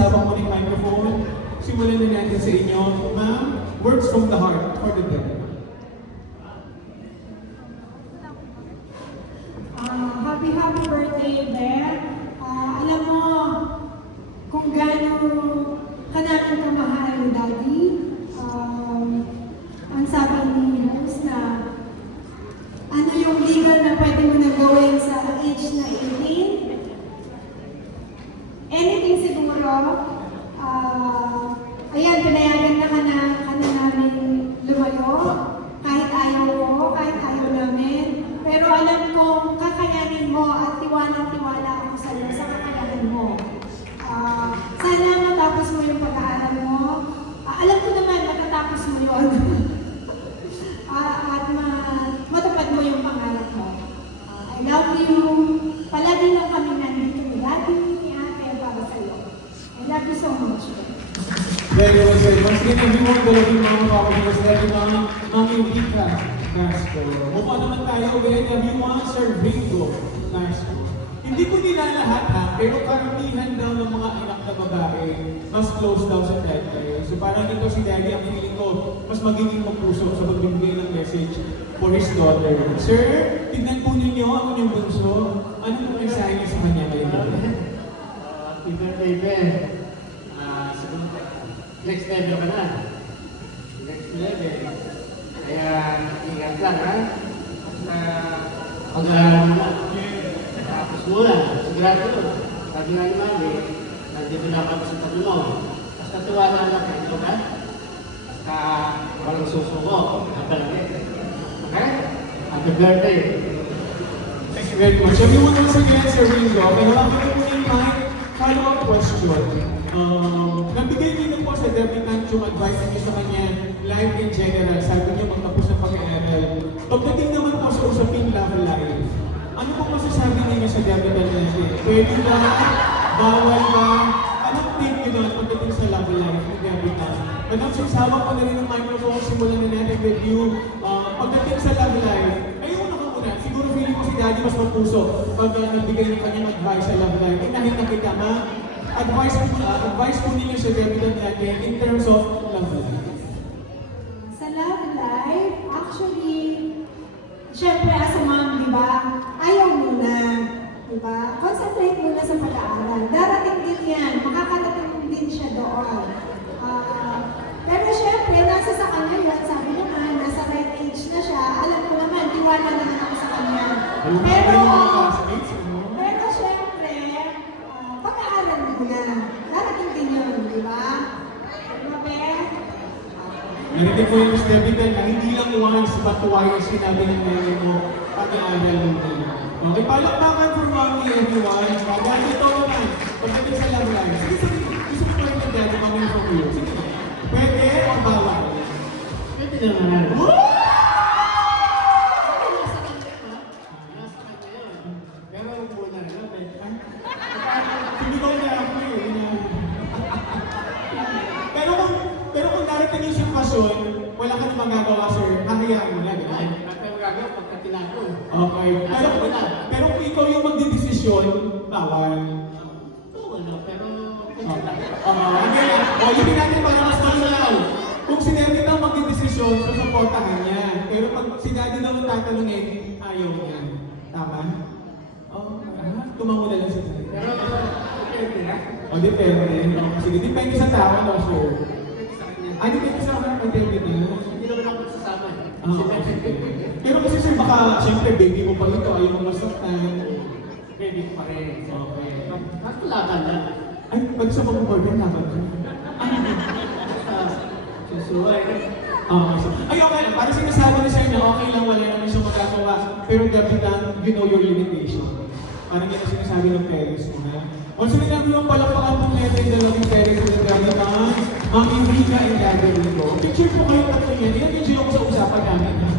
sabak mo ng microphone, simulan na natin sa inyo. Ma'am, words from the heart for the day. Happy birthday, Beth. Alam mo kung gaano ka namin kamahal, Daddy. Ang sabi ni Nurse na ano yung legal na pwede mo na gawin sa age na 18? Anything siguro. Ayan, pinayagan na ka na namin lumayo. Kahit ayaw ko, kahit ayaw namin. Pero alam ko, kakayanin mo at tiwala ako sa iyo sa kakayanin mo. Sana matapos mo yung pag-aaral mo. Alam ko naman, matatapos mo yun. At matupad mo yung pangarap mo. I love you. Palagi lang kami nandito ni Daddy, ni Ate, para sa iyo. I love you so much. Very well said. Once again, everyone, dalawin mga kapatid sa everyone, Mami Rika Nasco. Mukha naman tayo again, everyone, Sir Ringo Nasco. Hindi ko nila lahat ha, pero karamihan daw ng mga anak na babae, mas close daw sa tatay. So parang dito si Daddy, ang feeling ko, mas magiging mapuso sa pagbibigay ng message for his daughter. Sir, tignan po ninyo ang inyong bunso. Ano po mensahe niyo sa kanya ngayon? Happy birthday, Ben. Next level ka na. Next level. Kaya ingat lang ha. Sa pag-aaral mo. Tapos muna, sigurado. Sabi nga ni Mami, nandito na kami sa tabi mo. Basta tuwala lang kayo ha. Basta walang susuko. Okay? Happy birthday. Thank you very much. Everyone, once again, Sir Ringo, may hawak ko po yung follow-up question. Nagbigay din po sa debutant yung advice niyo sa kanya, life in general, sabi niyo magtapos ng pag-aaral. Pagdating naman po sa usaping love life, ano po masasabi niyo sa debutant natin? Pwede ba? Bawal ba? Anong take niyo doon pagdating sa love life ng debutant? Madam, sasama ko na rin ng microphone, simulan na natin with you. Pagdating sa love life, ayun na muna. Siguro feeling ko si Daddy mas mapuso pag nagbigay ng kanyang advice sa love life. Inahin na kita, ma. Advice po ninyo sa debutant natin in terms of love life. Sa love life, actually, syempre as a mom, di ba? Ayaw muna. Di ba? Concentrate muna sa pag-aaral. Darating din yan. Makakatating din siya doon. Pero syempre, nasa sa kanya yun. Sabi naman, nasa right age na siya. Alam ko naman, tiwala naman ako sa kanya. Pero syempre, pag-aaral mo na. Darating din yun, di ba? Narinig ko yung debutant na hindi lang once but twice sinabi ng nanay mo pag-aaral mo din. Okay, palakpakan for Mami, everyone. Dahil ito naman, pagdating sa love life. Sige, gusto ko pwede na Daddy, Mami from you. Sige, pwede o bawal? Pwede naman. Hindi ko na ako eh. Pero kung narating yung sitwasyon, wala ka na magagawa, sir. Hahayaan mo na, di ba? Pero magagawa pagka tinako. Okay. Pero kung ikaw yung magdidesisyon, bawal. Wala, pero... Hindi natin para mas malalaw. Kung si Daddy daw magdidesisyon, susuportahan niya. Pero pag si Daddy daw tatanungin, ayaw niya. Tama? Tumango na lang si Daddy. Pero, depende na. Depende. Sige, depende sa tao, no, sir. Depende sa akin ang David na. Hindi naman ako sasama. Pero kasi sir, baka, siyempre, baby mo pa ito, ayaw mo masaktan. Baby ko pa rin. Okay. Nakalaban lang. Ay, pag sa pag-organ naman ka. Susuway. Ay, okay lang. Parang sinasabi ni sir na okay lang, wala naman siyang magagawa. Pero debutant, you know your limitation. Parang yan ang sinasabi ng parents mo, ha? Once again, ang palakpakan po natin dalawang parents ng debutant, Mami Rika and Daddy Rico. Picture po kayo tatlo niyan. Ilan yung ko sa usapan namin, ha?